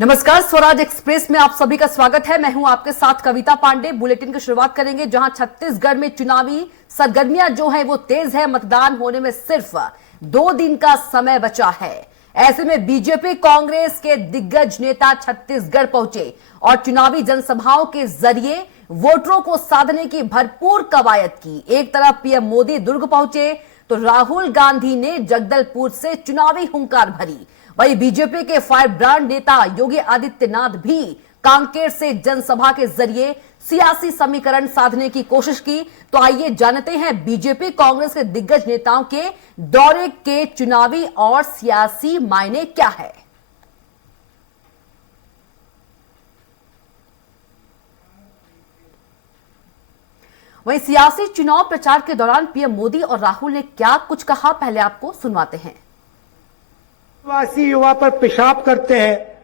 नमस्कार, स्वराज एक्सप्रेस में आप सभी का स्वागत है। मैं हूं आपके साथ कविता पांडे। बुलेटिन की शुरुआत करेंगे जहां छत्तीसगढ़ में चुनावी सरगर्मियां जो है वो तेज है। मतदान होने में सिर्फ 2 दिन का समय बचा है। ऐसे में बीजेपी कांग्रेस के दिग्गज नेता छत्तीसगढ़ पहुंचे और चुनावी जनसभाओं के जरिए वोटरों को साधने की भरपूर कवायद की। एक तरफ पीएम मोदी दुर्ग पहुंचे तो राहुल गांधी ने जगदलपुर से चुनावी हुंकार भरी। वहीं बीजेपी के फायर ब्रांड नेता योगी आदित्यनाथ भी कांकेर से जनसभा के जरिए सियासी समीकरण साधने की कोशिश की। तो आइए जानते हैं बीजेपी कांग्रेस के दिग्गज नेताओं के दौरे के चुनावी और सियासी मायने क्या है। वहीं सियासी चुनाव प्रचार के दौरान पीएम मोदी और राहुल ने क्या कुछ कहा, पहले आपको सुनवाते हैं। वासी युवा पर पेशाब करते हैं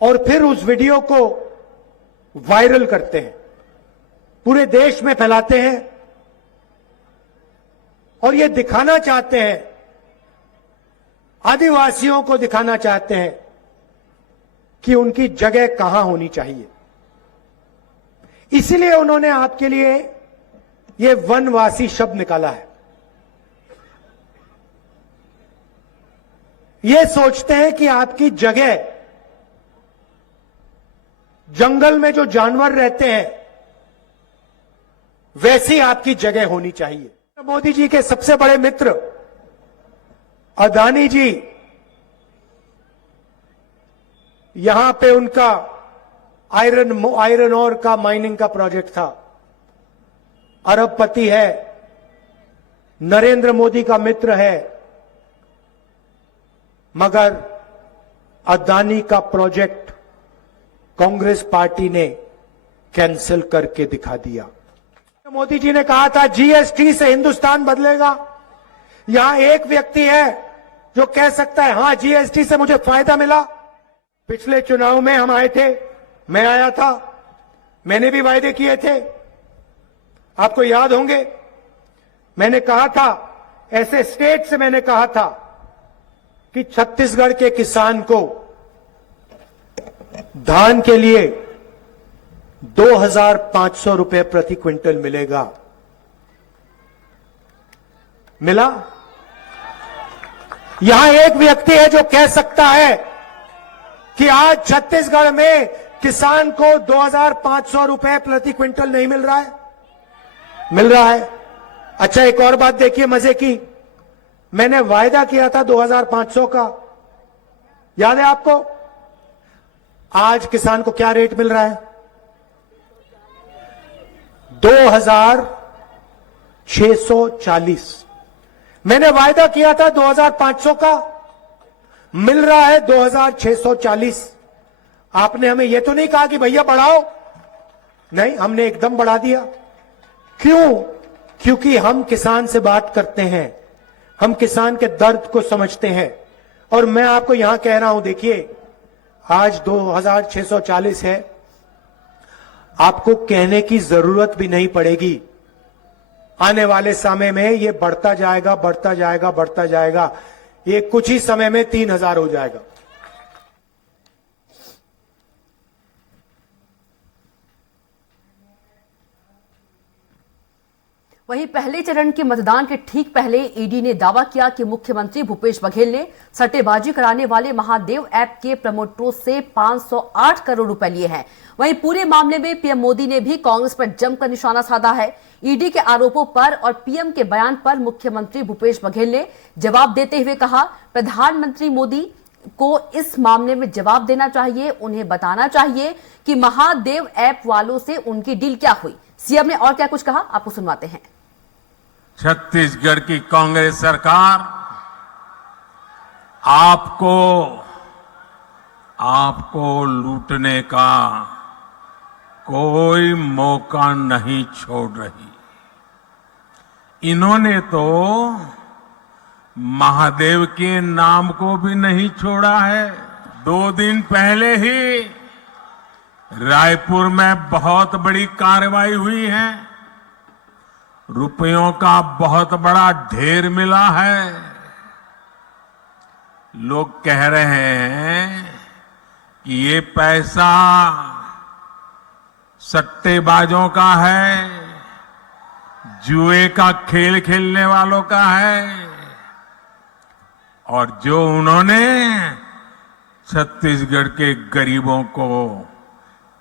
और फिर उस वीडियो को वायरल करते हैं, पूरे देश में फैलाते हैं और ये दिखाना चाहते हैं, आदिवासियों को दिखाना चाहते हैं कि उनकी जगह कहां होनी चाहिए। इसलिए उन्होंने आपके लिए ये वनवासी शब्द निकाला है। ये सोचते हैं कि आपकी जगह जंगल में जो जानवर रहते हैं वैसी आपकी जगह होनी चाहिए। मोदी जी के सबसे बड़े मित्र अदानी जी, यहां पे उनका आयरन ओर का माइनिंग का प्रोजेक्ट था। अरबपति है, नरेंद्र मोदी का मित्र है, मगर अदानी का प्रोजेक्ट कांग्रेस पार्टी ने कैंसिल करके दिखा दिया। मोदी जी ने कहा था जीएसटी से हिंदुस्तान बदलेगा। यहां एक व्यक्ति है जो कह सकता है हां जीएसटी से मुझे फायदा मिला। पिछले चुनाव में हम आए थे, मैं आया था, मैंने भी वायदे किए थे, आपको याद होंगे। मैंने कहा था, ऐसे स्टेट से मैंने कहा था कि छत्तीसगढ़ के किसान को धान के लिए 2,500 रुपए प्रति क्विंटल मिलेगा। मिला? यहां एक व्यक्ति है जो कह सकता है कि आज छत्तीसगढ़ में किसान को 2,500 रुपए प्रति क्विंटल नहीं मिल रहा है? मिल रहा है। अच्छा, एक और बात देखिए मजे की। मैंने वायदा किया था 2,500 का, याद है आपको? आज किसान को क्या रेट मिल रहा है? 2,640। मैंने वायदा किया था 2,500 का, मिल रहा है 2,640। आपने हमें यह तो नहीं कहा कि भैया बढ़ाओ, नहीं, हमने एकदम बढ़ा दिया। क्यों? क्योंकि हम किसान से बात करते हैं, हम किसान के दर्द को समझते हैं। और मैं आपको यहां कह रहा हूं, देखिए आज 2,640 है, आपको कहने की जरूरत भी नहीं पड़ेगी। आने वाले समय में ये बढ़ता जाएगा, बढ़ता जाएगा, बढ़ता जाएगा। ये कुछ ही समय में 3,000 हो जाएगा। वहीं पहले चरण के मतदान के ठीक पहले ईडी ने दावा किया कि मुख्यमंत्री भूपेश बघेल ने सट्टेबाजी कराने वाले महादेव ऐप के प्रमोटरों से 508 करोड़ रुपए लिए हैं। वहीं पूरे मामले में पीएम मोदी ने भी कांग्रेस पर जमकर निशाना साधा है। ईडी के आरोपों पर और पीएम के बयान पर मुख्यमंत्री भूपेश बघेल ने जवाब देते हुए कहा, प्रधानमंत्री मोदी को इस मामले में जवाब देना चाहिए। उन्हें बताना चाहिए कि महादेव ऐप वालों से उनकी डील क्या हुई। सीएम ने और क्या कुछ कहा, आपको सुनवाते हैं। छत्तीसगढ़ की कांग्रेस सरकार आपको लूटने का कोई मौका नहीं छोड़ रही। इन्होंने तो महादेव के नाम को भी नहीं छोड़ा है। 2 दिन पहले ही रायपुर में बहुत बड़ी कार्रवाई हुई है, रुपयों का बहुत बड़ा ढेर मिला है। लोग कह रहे हैं कि ये पैसा सट्टेबाजों का है, जुए का खेल खेलने वालों का है, और जो उन्होंने छत्तीसगढ़ के गरीबों को,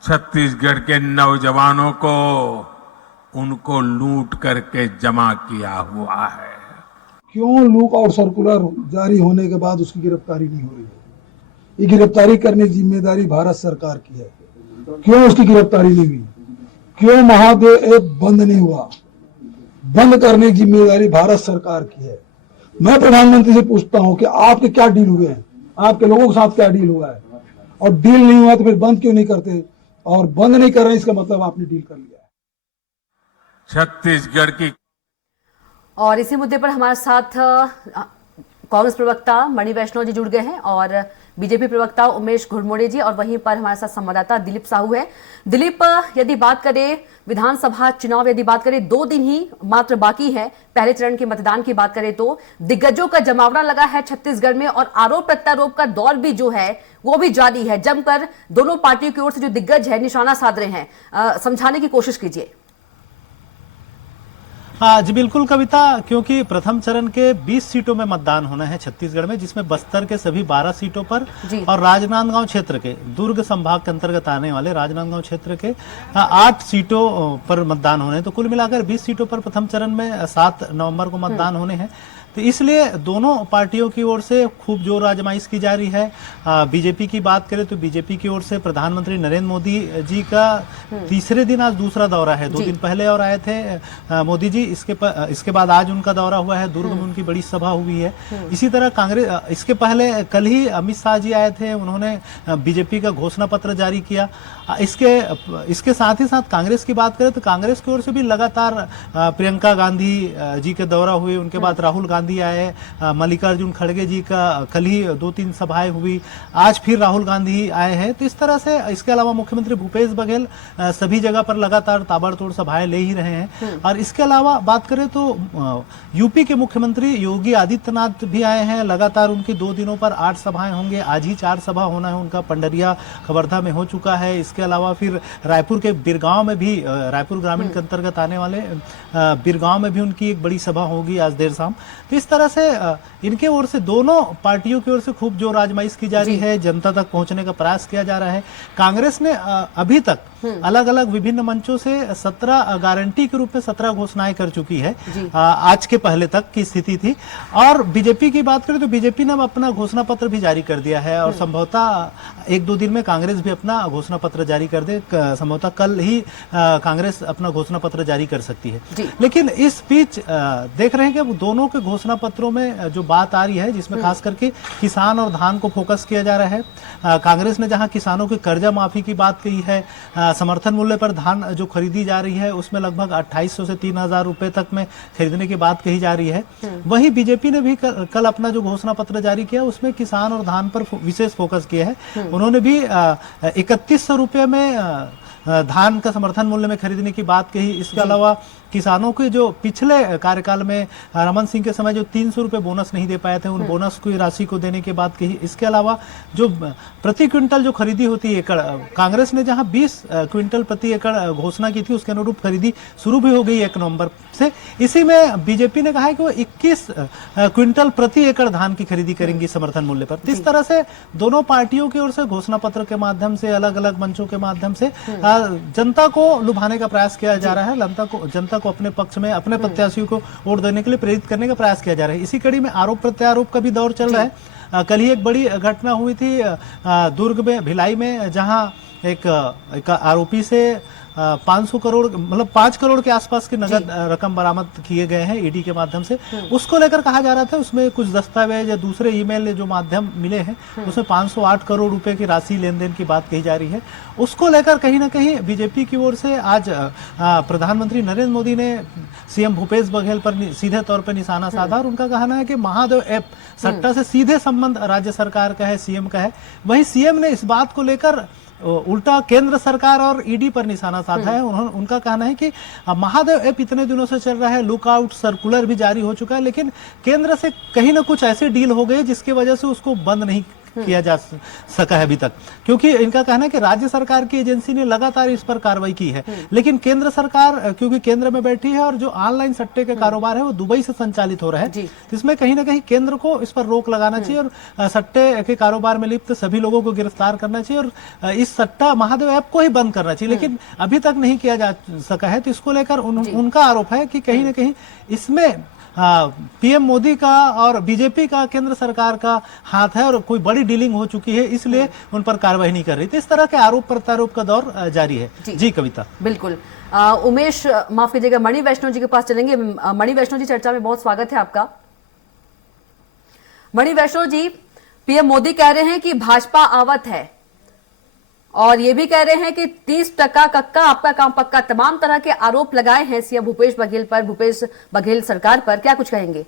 छत्तीसगढ़ के नौजवानों को, उनको लूट करके जमा किया हुआ है। क्यों लुक आउट सर्कुलर जारी होने के बाद उसकी गिरफ्तारी नहीं हो रही है? ये गिरफ्तारी करने की जिम्मेदारी भारत सरकार की है। क्यों उसकी गिरफ्तारी नहीं हुई? क्यों महादेव ऐप बंद नहीं हुआ? बंद करने की जिम्मेदारी भारत सरकार की है। मैं प्रधानमंत्री से पूछता हूं कि आपके क्या डील हुए हैं, आपके लोगों के साथ क्या डील हुआ है, और डील नहीं हुआ तो फिर बंद क्यों नहीं करते? और बंद नहीं कर रहे इसका मतलब आपने डील कर लिया है। छत्तीसगढ़ की और इसी मुद्दे पर हमारे साथ कांग्रेस प्रवक्ता मणि वैष्णव जी जुड़ गए हैं और बीजेपी प्रवक्ता उमेश घुरमोड़े जी, और वहीं पर हमारे साथ संवाददाता दिलीप साहू है। दिलीप, यदि बात करें विधानसभा चुनाव, यदि बात करें 2 दिन ही मात्र बाकी है पहले चरण के मतदान की बात करें तो दिग्गजों का जमावड़ा लगा है छत्तीसगढ़ में, और आरोप प्रत्यारोप का दौर भी जो है वो भी जारी है। जमकर दोनों पार्टियों की ओर से जो दिग्गज है निशाना साध रहे हैं, समझाने की कोशिश कीजिए। हाँ जी बिल्कुल कविता, क्योंकि प्रथम चरण के 20 सीटों में मतदान होना है छत्तीसगढ़ में, जिसमें बस्तर के सभी 12 सीटों पर और राजनांदगांव क्षेत्र के, दुर्ग संभाग के अंतर्गत आने वाले राजनांदगांव क्षेत्र के 8 सीटों पर मतदान होने हैं। तो कुल मिलाकर 20 सीटों पर प्रथम चरण में 7 नवंबर को मतदान होने हैं। तो इसलिए दोनों पार्टियों की ओर से खूब जोर आजमाइश की जा रही है। बीजेपी की बात करें तो बीजेपी की ओर से प्रधानमंत्री नरेंद्र मोदी जी का तीसरे दिन आज दूसरा दौरा है। 2 दिन पहले और आए थे मोदी जी, इसके बाद आज उनका दौरा हुआ है। दुर्ग में उनकी बड़ी सभा हुई है। इसी तरह कांग्रेस, इसके पहले कल ही अमित शाह जी आए थे, उन्होंने बीजेपी का घोषणा पत्र जारी किया। इसके साथ ही साथ कांग्रेस की बात करें तो कांग्रेस की ओर से भी लगातार प्रियंका गांधी जी के दौरा हुए, उनके बाद राहुल गांधी आए, मल्लिकार्जुन खड़गे जी का कल ही 2-3 सभाएं हुई, आज फिर राहुल गांधी आए हैं। तो इस तरह से, इसके अलावा मुख्यमंत्री भूपेश बघेल सभी जगह पर लगातार ताबड़तोड़ सभाएं ले ही रहे हैं। और इसके अलावा बात करें तो यूपी के मुख्यमंत्री योगी आदित्यनाथ भी आए हैं। लगातार उनकी 2 दिनों पर 8 सभाएं होंगे, आज ही 4 सभा होना है उनका, पंडरिया खबरधा में हो चुका है। इसके अलावा फिर रायपुर के बिरगांव में भी, रायपुर ग्रामीण के अंतर्गत आने वाले बिरगांव में भी उनकी एक बड़ी सभा होगी आज देर शाम। तो इस तरह से इनके ओर से, दोनों पार्टियों की ओर से खूब जोर आजमाइश की जा रही है, जनता तक पहुंचने का प्रयास किया जा रहा है। कांग्रेस ने अभी तक अलग अलग विभिन्न मंचों से 17 गारंटी के रूप में 17 घोषणाएं कर चुकी है। आज के पहले तक की स्थिति थी। और बीजेपी की बात करें तो बीजेपी ने अपना घोषणा पत्र भी जारी कर दिया है, और संभवतः 1-2 दिन में कांग्रेस भी अपना घोषणा पत्र जारी कर दे। संभवतः कल ही कांग्रेस अपना घोषणा पत्र जारी कर सकती है। लेकिन इस बीच देख रहे हैं कि दोनों के घोषणा पत्रों में जो बात आ रही है, जिसमें खास करके किसान और धान को फोकस किया जा रहा है। कांग्रेस ने जहां किसानों की कर्जा माफी की बात कही है, समर्थन मूल्य पर धान जो खरीदी जा रही है उसमें लगभग 2800 से 3000 रुपए तक में खरीदने की बात कही जा रही है। वहीं बीजेपी ने भी कल अपना जो घोषणा पत्र जारी किया उसमें किसान और धान पर विशेष फोकस किया है। उन्होंने भी 3100 रुपये में धान का समर्थन मूल्य में खरीदने की बात कही। इसके अलावा किसानों के जो पिछले कार्यकाल में रमन सिंह के समय जो 300 रुपए बोनस नहीं दे पाए थे, उन बोनस की राशि को देने की बात कही। इसके अलावा जो प्रति क्विंटल जो खरीदी होती है एकड़, कांग्रेस ने जहां 20 क्विंटल प्रति एकड़ घोषणा की थी, उसके अनुरूप खरीदी शुरू भी हो गई 1 नवंबर से। इसी में बीजेपी ने कहा है कि वो 21 क्विंटल प्रति एकड़ धान की खरीदी करेंगी समर्थन मूल्य पर। इस तरह से दोनों पार्टियों की ओर से घोषणा पत्र के माध्यम से, अलग अलग मंचों के माध्यम से जनता को लुभाने का प्रयास किया जा रहा है। जनता को अपने पक्ष में, अपने प्रत्याशियों को वोट देने के लिए प्रेरित करने का प्रयास किया जा रहा है। इसी कड़ी में आरोप प्रत्यारोप का भी दौर चल रहा है। कल ही एक बड़ी घटना हुई थी दुर्ग में, भिलाई में, जहां एक आरोपी से 500 करोड़, मतलब 5 करोड़ के आसपास की नगद रकम बरामद किए गए हैं ईडी के माध्यम से। उसको लेकर कहा जा रहा था उसमें कुछ दस्तावेज या दूसरे ईमेल जो माध्यम मिले हैं उसमें 508 करोड़ रुपए की राशि लेन देन की बात कही जा रही है। उसको लेकर कहीं ना कहीं बीजेपी की ओर से आज प्रधानमंत्री नरेंद्र मोदी ने सीएम भूपेश बघेल पर सीधे तौर पर निशाना साधा, और उनका कहना है कि महादेव ऐप सट्टा से सीधे संबंध राज्य सरकार का है, सीएम का है। वहीं सीएम ने इस बात को लेकर उल्टा केंद्र सरकार और ईडी पर निशाना साधा है। उनका कहना है कि महादेव ऐप इतने दिनों से चल रहा है, लुकआउट सर्कुलर भी जारी हो चुका है, लेकिन केंद्र से कहीं ना कुछ ऐसी डील हो गई जिसकी वजह से उसको बंद नहीं किया जा सका है अभी तक, क्योंकि इनका कहना है कि राज्य सरकार की एजेंसी ने लगातार इस पर कार्रवाई की है, लेकिन केंद्र सरकार क्योंकि केंद्र में बैठी है और जो ऑनलाइन सट्टे के कारोबार है वो दुबई से संचालित हो रहा है, इसमें कहीं ना कहीं केंद्र को इस पर रोक लगाना चाहिए और सट्टे के कारोबार में लिप्त सभी लोगों को गिरफ्तार करना चाहिए और इस सट्टा महादेव ऐप को ही बंद करना चाहिए, लेकिन अभी तक नहीं किया जा सका है। तो इसको लेकर उनका आरोप है कि कहीं ना कहीं इसमें पीएम मोदी का और बीजेपी का केंद्र सरकार का हाथ है और कोई बड़ी डीलिंग हो चुकी है, इसलिए उन पर कार्रवाई नहीं कर रही। तो इस तरह के आरोप प्रत्यारोप का दौर जारी है। जी कविता। बिल्कुल। उमेश, माफ कीजिएगा, मणि वैष्णव जी के पास चलेंगे। मणि वैष्णव जी, चर्चा में बहुत स्वागत है आपका। मणि वैष्णव जी, पीएम मोदी कह रहे हैं कि भाजपा आवत है और ये भी कह रहे हैं कि 30% कक्का आपका काम पक्का, तमाम तरह के आरोप लगाए हैं सीएम भूपेश बघेल सरकार पर, क्या कुछ कहेंगे?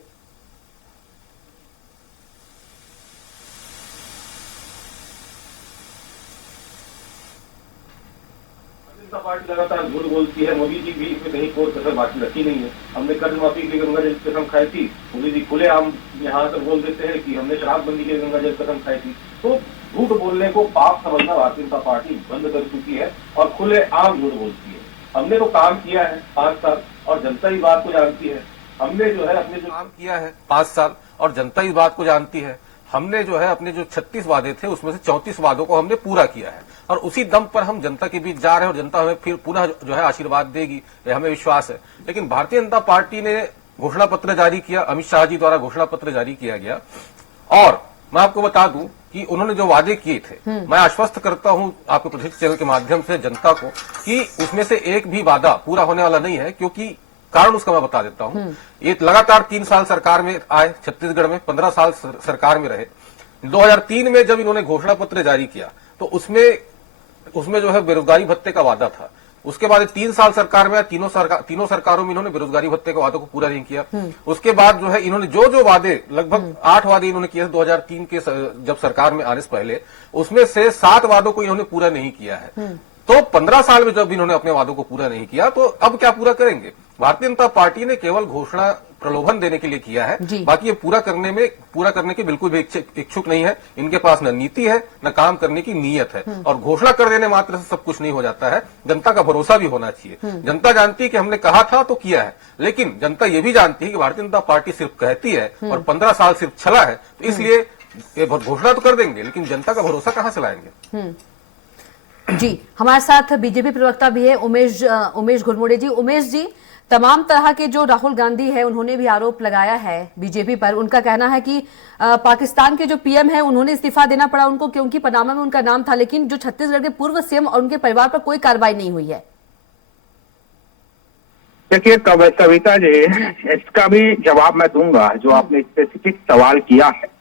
पार्टी लगातार झूठ बोलती है। मोदी जी भी इसमें कहीं कोई कसर बाकी रखी नहीं है। हमने कर्ज माफी की गंगा जल कसम खाई थी, मोदी जी खुलेआम यहाँ पर बोल देते हैं कि हमने शराबबंदी की गंगा जल कसम खाई थी। तो झूठ बोलने को पाप समझना भारतीय जनता पार्टी बंद कर चुकी है और खुलेआम झूठ बोलती है। हमने तो काम किया है 5 साल और जनता इस बात को जानती है। हमने जो है अपने जो काम किया है 5 साल और जनता इस बात को जानती है। हमने जो है अपने जो 36 वादे थे उसमें से 34 वादों को हमने पूरा किया है और उसी दम पर हम जनता के बीच जा रहे हैं और जनता हमें फिर पुनः जो है आशीर्वाद देगी, ये हमें विश्वास है। लेकिन भारतीय जनता पार्टी ने घोषणा पत्र जारी किया, अमित शाह जी द्वारा घोषणा पत्र जारी किया गया और मैं आपको बता दूं कि उन्होंने जो वादे किए थे, मैं आश्वस्त करता हूं आपके प्रतिष्ठित चैनल के माध्यम से जनता को कि उसमें से एक भी वादा पूरा होने वाला नहीं है, क्योंकि कारण उसका मैं बता देता हूं। ये लगातार 3 साल सरकार में आए, छत्तीसगढ़ में 15 साल सरकार में रहे। 2003 में जब इन्होंने घोषणा पत्र जारी किया तो उसमें जो है बेरोजगारी भत्ते का वादा था। उसके बाद 3 साल सरकार में तीनों सरकारों में इन्होंने बेरोजगारी भत्ते के वादों को पूरा नहीं किया। उसके बाद जो है इन्होंने जो वादे, लगभग 8 वादे इन्होंने किए थे 2003 के जब सरकार में आने से पहले, उसमें से 7 वादों को इन्होंने पूरा नहीं किया है। तो 15 साल में जब इन्होंने अपने वादों को पूरा नहीं किया तो अब क्या पूरा करेंगे? भारतीय जनता पार्टी ने केवल घोषणा प्रलोभन देने के लिए किया है, बाकी ये पूरा करने के बिल्कुल भी इच्छुक नहीं है। इनके पास न नीति है न काम करने की नीयत है और घोषणा कर देने मात्र से सब कुछ नहीं हो जाता है। जनता का भरोसा भी होना चाहिए। जनता जानती है कि हमने कहा था तो किया है, लेकिन जनता ये भी जानती है कि भारतीय जनता पार्टी सिर्फ कहती है और 15 साल सिर्फ चला है, तो इसलिए घोषणा तो कर देंगे लेकिन जनता का भरोसा कहां से लाएंगे? जी, हमारे साथ बीजेपी प्रवक्ता भी है उमेश घुरमुड़े जी। उमेश जी, तमाम तरह के जो राहुल गांधी है उन्होंने भी आरोप लगाया है बीजेपी पर। उनका कहना है कि पाकिस्तान के जो पीएम है उन्होंने इस्तीफा देना पड़ा उनको क्योंकि पनामा में उनका नाम था, लेकिन जो छत्तीसगढ़ के पूर्व सीएम और उनके परिवार पर कोई कार्रवाई नहीं हुई है। देखिए कविता जी, इसका भी जवाब मैं दूंगा जो आपने स्पेसिफिक सवाल किया है,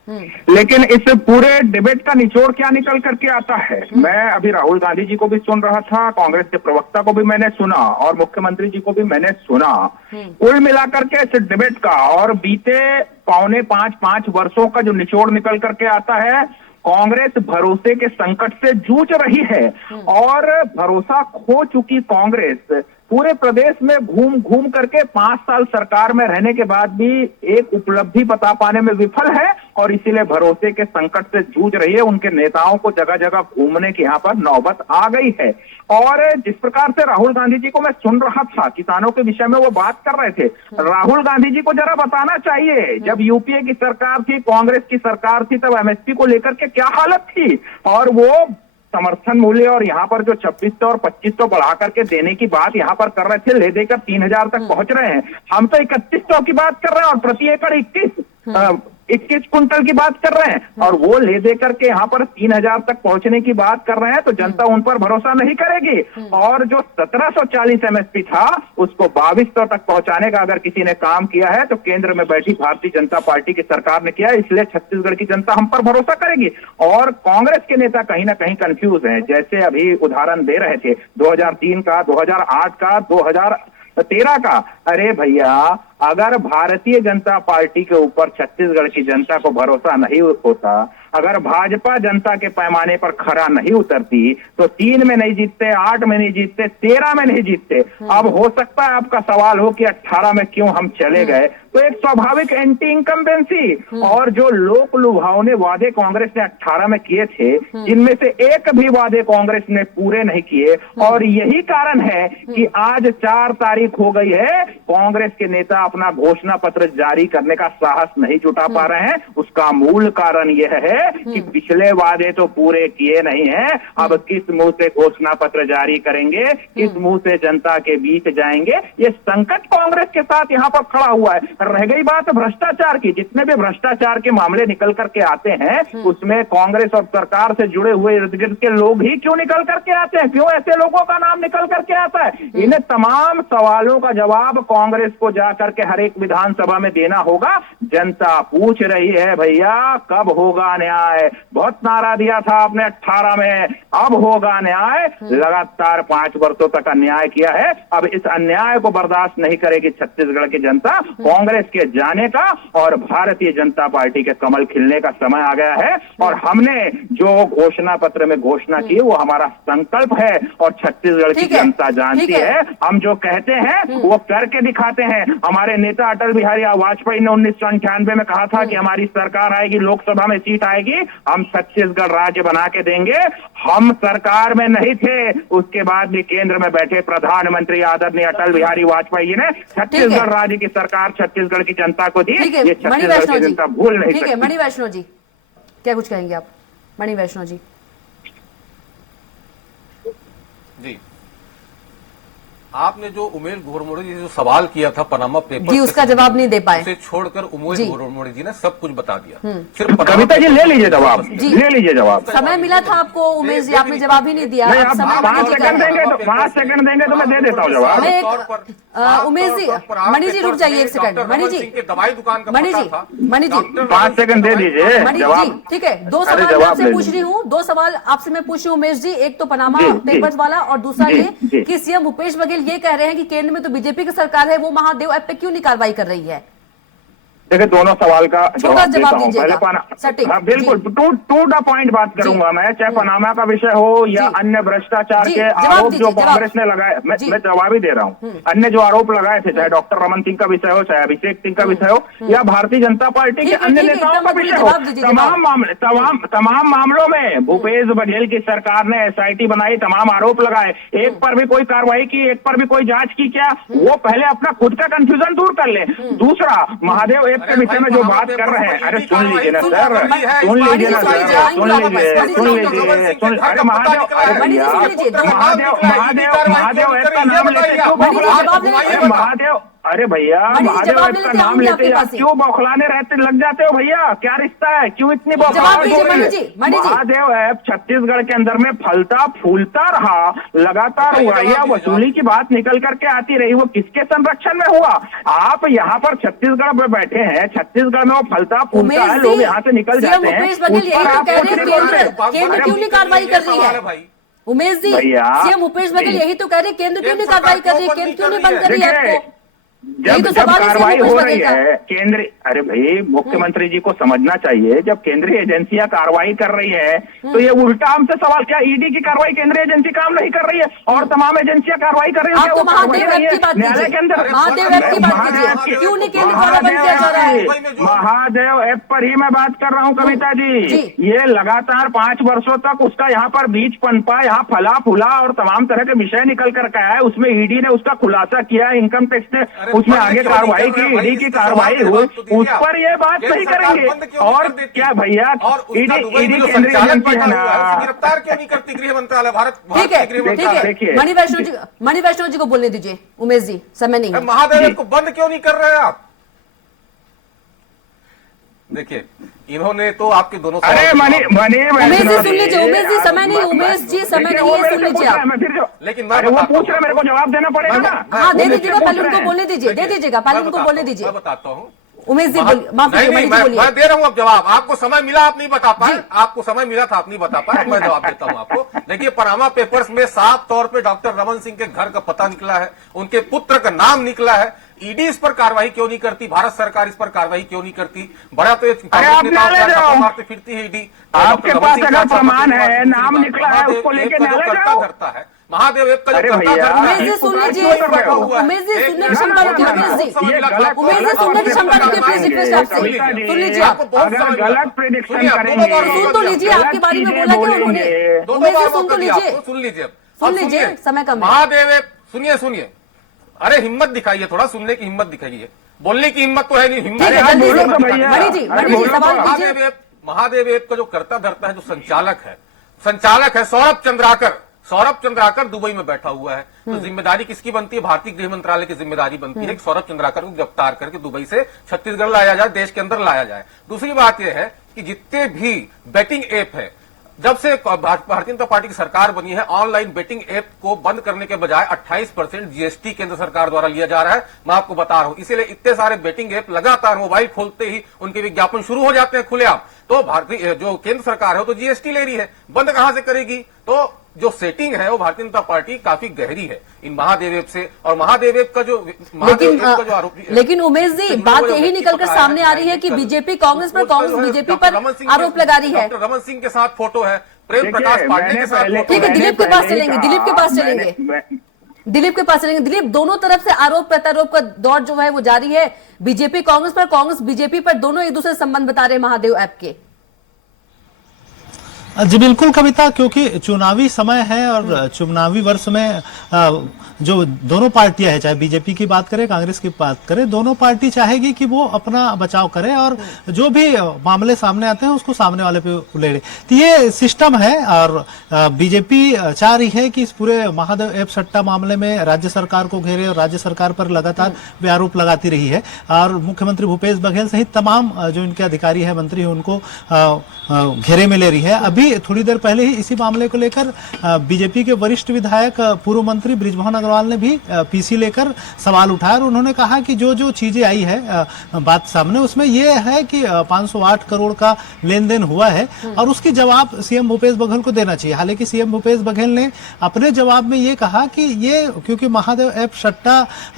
लेकिन इस पूरे डिबेट का निचोड़ क्या निकल करके आता है? मैं अभी राहुल गांधी जी को भी सुन रहा था, कांग्रेस के प्रवक्ता को भी मैंने सुना और मुख्यमंत्री जी को भी मैंने सुना। कुल मिलाकर के इस डिबेट का और बीते 4.5 वर्षों का जो निचोड़ निकल करके आता है, कांग्रेस भरोसे के संकट से जूझ रही है और भरोसा खो चुकी कांग्रेस पूरे प्रदेश में घूम करके 5 साल सरकार में रहने के बाद भी एक उपलब्धि बता पाने में विफल है और इसीलिए भरोसे के संकट से जूझ रही है। उनके नेताओं को जगह जगह घूमने की यहाँ पर नौबत आ गई है। और जिस प्रकार से राहुल गांधी जी को मैं सुन रहा था, किसानों के विषय में वो बात कर रहे थे, राहुल गांधी जी को जरा बताना चाहिए जब यूपीए की सरकार थी, कांग्रेस की सरकार थी, तब एमएसपी को लेकर के क्या हालत थी और वो समर्थन मूल्य और यहाँ पर जो 2600 और 2500 बढ़ा करके देने की बात यहाँ पर कर रहे थे, ले देकर 3000 तक पहुंच रहे हैं। हम तो 3100 की बात कर रहे हैं और प्रति एकड़ 21 कुंटल की बात कर रहे हैं और वो ले दे करके यहाँ पर 3000 तक पहुंचने की बात कर रहे हैं। तो जनता उन पर भरोसा नहीं करेगी और जो 1740 एमएसपी था उसको 2200 तक पहुंचाने का अगर किसी ने काम किया है तो केंद्र में बैठी भारतीय जनता पार्टी की सरकार ने किया है। इसलिए छत्तीसगढ़ की जनता हम पर भरोसा करेगी और कांग्रेस के नेता कहीं ना कहीं कंफ्यूज हैं। जैसे अभी उदाहरण दे रहे थे 2003 का, 2008 का, 2013 का। अरे भैया, अगर भारतीय जनता पार्टी के ऊपर छत्तीसगढ़ की जनता को भरोसा नहीं होता अगर भाजपा जनता के पैमाने पर खरा नहीं उतरती तो 3 में नहीं जीतते, 8 में नहीं जीतते, 13 में नहीं जीतते। अब हो सकता है आपका सवाल हो कि 18 में क्यों हम चले गए, तो एक स्वाभाविक एंटी इनकम्बेंसी और जो लोक लुभावने वादे कांग्रेस ने 18 में किए थे, जिनमें से एक भी वादे कांग्रेस ने पूरे नहीं किए, और यही कारण है कि आज 4 तारीख हो गई है, कांग्रेस के नेता अपना घोषणा पत्र जारी करने का साहस नहीं जुटा पा रहे हैं। उसका मूल कारण यह है कि पिछले वादे तो पूरे किए नहीं हैं, अब किस मुंह से घोषणा पत्र जारी करेंगे, किस मुंह से जनता के बीच जाएंगे, ये संकट कांग्रेस के साथ यहाँ पर खड़ा हुआ है। रह गई बात भ्रष्टाचार की, जितने भी भ्रष्टाचार के मामले निकल करके आते हैं उसमें कांग्रेस और सरकार से जुड़े हुए इर्द गिर्द के लोग ही क्यों निकल करके आते हैं, क्यों ऐसे लोगों का नाम निकल करके आता है? इन तमाम सवालों का जवाब कांग्रेस को जाकर के हर एक विधानसभा में देना होगा। जनता पूछ रही है भैया कब होगा न्याय। बहुत नारा दिया था आपने 18 में, अब होगा न्याय। लगातार 5 वर्षों तक अन्याय किया है, अब इस अन्याय को बर्दाश्त नहीं करेगी छत्तीसगढ़ की जनता। कांग्रेस के जाने का और भारतीय जनता पार्टी के कमल खिलने का समय आ गया है, और हमने जो घोषणा पत्र में घोषणा की वो हमारा संकल्प है और छत्तीसगढ़ की जनता जानती है। हम जो कहते हैं वो करके दिखाते हैं। हमारे नेता अटल बिहारी वाजपेयी ने 1998 में कहा था कि हमारी सरकार आएगी, लोकसभा में सीट आएगी, हम छत्तीसगढ़ राज्य बना के देंगे। हम सरकार में नहीं थे, उसके बाद भी केंद्र में बैठे प्रधानमंत्री आदरणीय अटल बिहारी वाजपेयी ने छत्तीसगढ़ राज्य की सरकार छत्तीसगढ़ की जनता को दी। ये छत्तीसगढ़ की जनता भूल नहीं सकती। मणि वैष्णव जी क्या कुछ कहेंगे आप? मणि वैष्णव जी जी, आपने जो उमेश घोरमोड़ी जी जो सवाल किया था पनामा पेपर जी, उसका जवाब नहीं दे पाए। उसे छोड़कर उमेश घोरमोड़ी जी ने सब कुछ बता दिया। सिर्फ कविता जी ले लीजिए जवाब, ले लीजिए जवाब। समय मिला था आपको उमेश जी, आपने जवाब ही नहीं दिया। नहीं, आप 5 सेकंड देंगे तो 5 सेकंड देंगे तो मैं दे देता हूँ जवाब। उमेश जी, मणि जी रुक जाइए 1 सेकंड। मणि जी, दवाई दुकान का मणि जी 5 सेकंड दे दीजिए मणि जी, ठीक है। 2 सवाल मैं आपसे पूछ रही हूँ, 2 सवाल आपसे मैं पूछ रही हूँ उमेश जी। एक तो पनामा पेपर्स वाला और दूसरा ये कि सीएम भूपेश बघेल ये कह रहे हैं कि केंद्र में तो बीजेपी की सरकार है, वो महादेव ऐप पे क्यों नहीं कार्रवाई कर रही है? देखिए दोनों सवाल का जवाब देता हूँ। पहले हाँ बिल्कुल टू द पॉइंट बात करूंगा मैं, चाहे पनामा का विषय हो या अन्य भ्रष्टाचार के आरोप जो कांग्रेस ने लगाए, मैं जवाब ही दे रहा हूँ। अन्य जो आरोप लगाए थे, चाहे डॉक्टर रमन सिंह का विषय हो, चाहे अभिषेक सिंह का विषय हो, या भारतीय जनता पार्टी के अन्य नेताओं का विषय हो, तमाम मामलों में भूपेश बघेल की सरकार ने SIT बनाई, तमाम आरोप लगाए, एक पर भी कोई कार्रवाई की, एक पर भी कोई जांच की क्या? वो पहले अपना खुद का कंफ्यूजन दूर कर ले। दूसरा, महादेव के विषय में जो बात कर रहे हैं, अरे सुन लीजिए ना सर, सुन लीजिए ना सर, सुन लीजिए, अरे महादेव ऐप का नाम लेते क्यों? महादेव, अरे भैया महादेव ऐप का नाम लेते आप क्यों बौखलाने रहते लग जाते हो भैया? क्या रिश्ता है, क्यों इतनी बौखलाहट हो रही है? महादेव ऐप छत्तीसगढ़ के अंदर में फलता फूलता रहा, लगातार उड़ाइया वसूली की बात निकल करके आती रही, वो किसके संरक्षण में हुआ? आप यहाँ पर छत्तीसगढ़ में बैठे हैं, छत्तीसगढ़ में वो फलता फूलता है, लोग यहाँ से निकल जाते हैं, उस पर आप केंद्र क्यों नहीं कार्रवाई कर रही है? उमेश जी, सीएम भूपेश बघेल यही तो कह रहे हैं, केंद्र क्यों नहीं कार्रवाई कर रही है, केंद्र क्यों नहीं बंद कर रही है आपको? जब कार्रवाई हो रही है केंद्र, अरे भाई मुख्यमंत्री जी को समझना चाहिए, जब केंद्रीय एजेंसियां कार्रवाई कर रही है तो ये उल्टा हमसे सवाल, क्या ईडी की कार्रवाई केंद्रीय एजेंसी काम नहीं कर रही है और तमाम एजेंसियां कार्रवाई कर रही है? तो महादेव ऐप की बात न्यायालय के अंदर महादेव ऐप की बात कीजिए, क्यों नहीं केंद्र द्वारा बंद किया जा रहा है? महादेव ऐप पर ही मैं बात कर रहा हूँ कविता जी। ये लगातार 5 वर्षों तक उसका यहाँ पर बीज पनपा, यहाँ फला फूला और तमाम तरह के विषय निकल कर आया है, उसमें ईडी ने उसका खुलासा किया, इनकम टैक्स ने उसमें आगे कार्रवाई की, ईडी की कार्रवाई हुई, उस पर ये बात सही करेंगे। और क्या भैया ईडी केंद्रीय एजेंसी है ना, गिरफ्तार क्यों नहीं करती गृह मंत्रालय? भारत ठीक है, मणि वैष्णव जी को बोलने दीजिए। उमेश जी समय नहीं है। महादेव को बंद क्यों नहीं कर रहे आप? देखिए इन्होंने तो आपके दोनों, अरे मणि उमेश जी सुन लीजिए, उमेश जी समय नहीं, उमेश जी समय नहीं है, सुन लीजिए आप। लेकिन वो पूछ रहे, मेरे को जवाब देना पड़ेगा ना। हाँ दे दीजिएगा, पहले उनको बोलने दीजिए, दे दीजिएगा, पहले उनको बोलने दीजिए। मैं बताता हूँ, उमेश जी बोलिए, माफ कीजिए, नहीं, मणि जी बोलिए। मैं दे रहा हूं अब जवाब। आपको समय मिला, आप नहीं बता पाए। आपको समय मिला था, आप नहीं बता पाए। मैं जवाब देता हूं आपको। देखिए, पनामा पेपर्स में साफ तौर पे डॉक्टर रमन सिंह के घर का पता निकला है, उनके पुत्र का नाम निकला है। ईडी इस पर कार्रवाई क्यों नहीं करती? भारत सरकार इस पर कार्रवाई क्यों नहीं करती? बड़ा तो आप न्यायालय जाओ। मारते फिरती है ईडी। आपके पास अगर प्रमाण है, नाम निकला है, उसको लेके न्यायालय जाओ। धरता है महादेव ऐप का जो अरे करता भैया, धरता है, उमेश जी सुन लीजिए, क्यों बैठा हुआ है? उमेश जी सुनने की क्षमता रखिए, उमेश जी ये गलत- उमेश जी सुनने की क्षमता रखिए, प्लीज रिक्वेस्ट आपसे, कविता जी, सुन लीजिए आप। अगर गलत प्रेडिक्शन सुनिए, आप करेंगे, दोनों बार सुन तो लीजिए, आपके बारे में बोला कि उन्होंने, दो उमेश जी बार सुन तो मौका दिया लीजिए, आपको, सुन लीजिए अब। सुन अब लीजिए, सुनिए, समय कम है। महादेव ऐप, सुनिए, अरे हिम्मत दिखाइए, थोड़ा सुनने की हिम्मत दिखाइए। बोलने की हिम्मत तो है नहीं, हिम्मत ठीक है, अरे जल्दी बोलो से तो भैया। मणि जी सवाल कीजिए। महादेव ऐप का जो करता धरता है, जो संचालक है सौरभ चंद्राकर दुबई में बैठा हुआ है। तो जिम्मेदारी किसकी बनती है? भारतीय गृह मंत्रालय की जिम्मेदारी बनती है कि सौरभ चंद्राकर को गिरफ्तार करके दुबई से छत्तीसगढ़ लाया जाए, देश के अंदर लाया जाए। दूसरी बात यह है कि जितने भी बेटिंग ऐप है, जब से भारतीय जनता पार्टी की सरकार बनी है, ऑनलाइन बेटिंग ऐप को बंद करने के बजाय 28% जीएसटी केंद्र सरकार द्वारा लिया जा रहा है। मैं आपको बता रहा हूं, इसीलिए इतने सारे बेटिंग ऐप लगातार मोबाइल खोलते ही उनके विज्ञापन शुरू हो जाते हैं खुलेआम। तो भारतीय जो केंद्र सरकार है वो तो जीएसटी ले रही है, बंद कहां से करेगी? तो जो सेटिंग है वो भारतीय जनता पार्टी काफी गहरी है इन महादेव ऐप से। और महादेव ऐप का जो आरोपी, लेकिन उमेश जी बात यही निकलकर सामने आ रही है कि बीजेपी कांग्रेस पर, कांग्रेस बीजेपी पर आरोप लगा रही है। डॉक्टर रमन सिंह के साथ फोटो है, प्रेम प्रकाश पांडे के साथ फोटो ठीक है, है। दिलीप के पास चलेंगे, दिलीप दोनों तरफ से आरोप प्रत्यारोप का दौर जो है वो जारी है। बीजेपी कांग्रेस पर, कांग्रेस बीजेपी पर, दोनों एक दूसरे से संबंध बता रहे हैं महादेव ऐप के। जी बिल्कुल कविता, क्योंकि चुनावी समय है और चुनावी वर्ष में जो दोनों पार्टियां हैं, चाहे बीजेपी की बात करें, कांग्रेस की बात करें, दोनों पार्टी चाहेगी कि वो अपना बचाव करे और जो भी मामले सामने आते हैं उसको सामने वाले पे उलेड़े। तो ये सिस्टम है और बीजेपी चाह रही है कि इस पूरे महादेव ऐप सट्टा मामले में राज्य सरकार को घेरे और राज्य सरकार पर लगातार भी आरोप लगाती रही है। और मुख्यमंत्री भूपेश बघेल सहित तमाम जो इनके अधिकारी है, मंत्री है, उनको घेरे में ले रही है। अभी थोड़ी देर पहले ही इसी मामले को लेकर बीजेपी के वरिष्ठ विधायक पूर्व मंत्री बृजमोहन अग्रवाल ने भी पीसी लेकर सवाल उठाया और उन्होंने कहा कि जो चीजें आई है बात सामने, उसमें यह है कि 508 करोड़ का लेन देन हुआ है और उसकी जवाब सीएम भूपेश बघेल को देना चाहिए। हालांकि सीएम भूपेश बघेल ने अपने जवाब में ये कहा कि ये क्योंकि महादेव ऐप सट्टा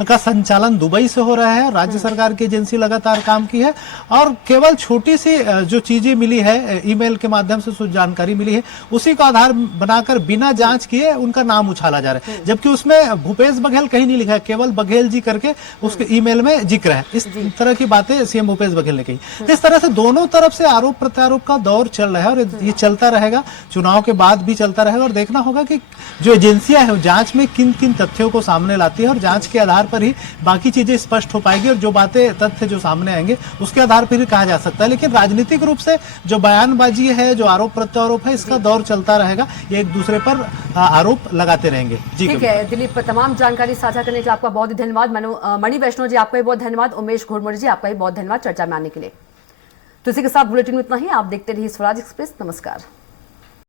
का संचालन दुबई से हो रहा है, राज्य सरकार की एजेंसी लगातार काम की है और केवल छोटी सी जो चीजें मिली है, ईमेल के माध्यम से जो जानकारी मिली है, उसी का आधार बनाकर बिना जांच किए उनका नाम उछाला जा रहा है। जबकि उसमें भूपेश बघेल कहीं नहीं लिखा है, केवल बघेल जी करके उसके ईमेल में जिक्र है। इस तरह की बातें सीएम भूपेश बघेल ने कही। इस तरह से दोनों तरफ से आरोप प्रत्यारोप का दौर चल रहा है और ये चलता रहेगा, चुनाव के बाद भी चलता रहेगा। और देखना होगा कि जो एजेंसियां है जांच में किन किन तथ्यों को सामने लाती है और जांच के आधार पर ही बाकी चीजें स्पष्ट हो पाएगी और जो बातें तथ्य जो सामने आएंगे उसके आधार पर ही कहा जा सकता है। लेकिन राजनीतिक रूप से जो बयानबाजी है, जो आरोप प्रत्यारोप है, इसका दौर चलता रहेगा। ये एक दूसरे पर आरोप लगाते रहेंगे। जी ठीक है दिलीप, तमाम जानकारी साझा करने के लिए आपका बहुत ही धन्यवाद। मणि वैष्णव जी आपका भी बहुत धन्यवाद। उमेश घोड़मोड़ी जी आपका भी बहुत धन्यवाद चर्चा में आने के लिए। तो इसी के साथ बुलेटिन में इतना ही। आप देखते रहिए स्वराज एक्सप्रेस। नमस्कार।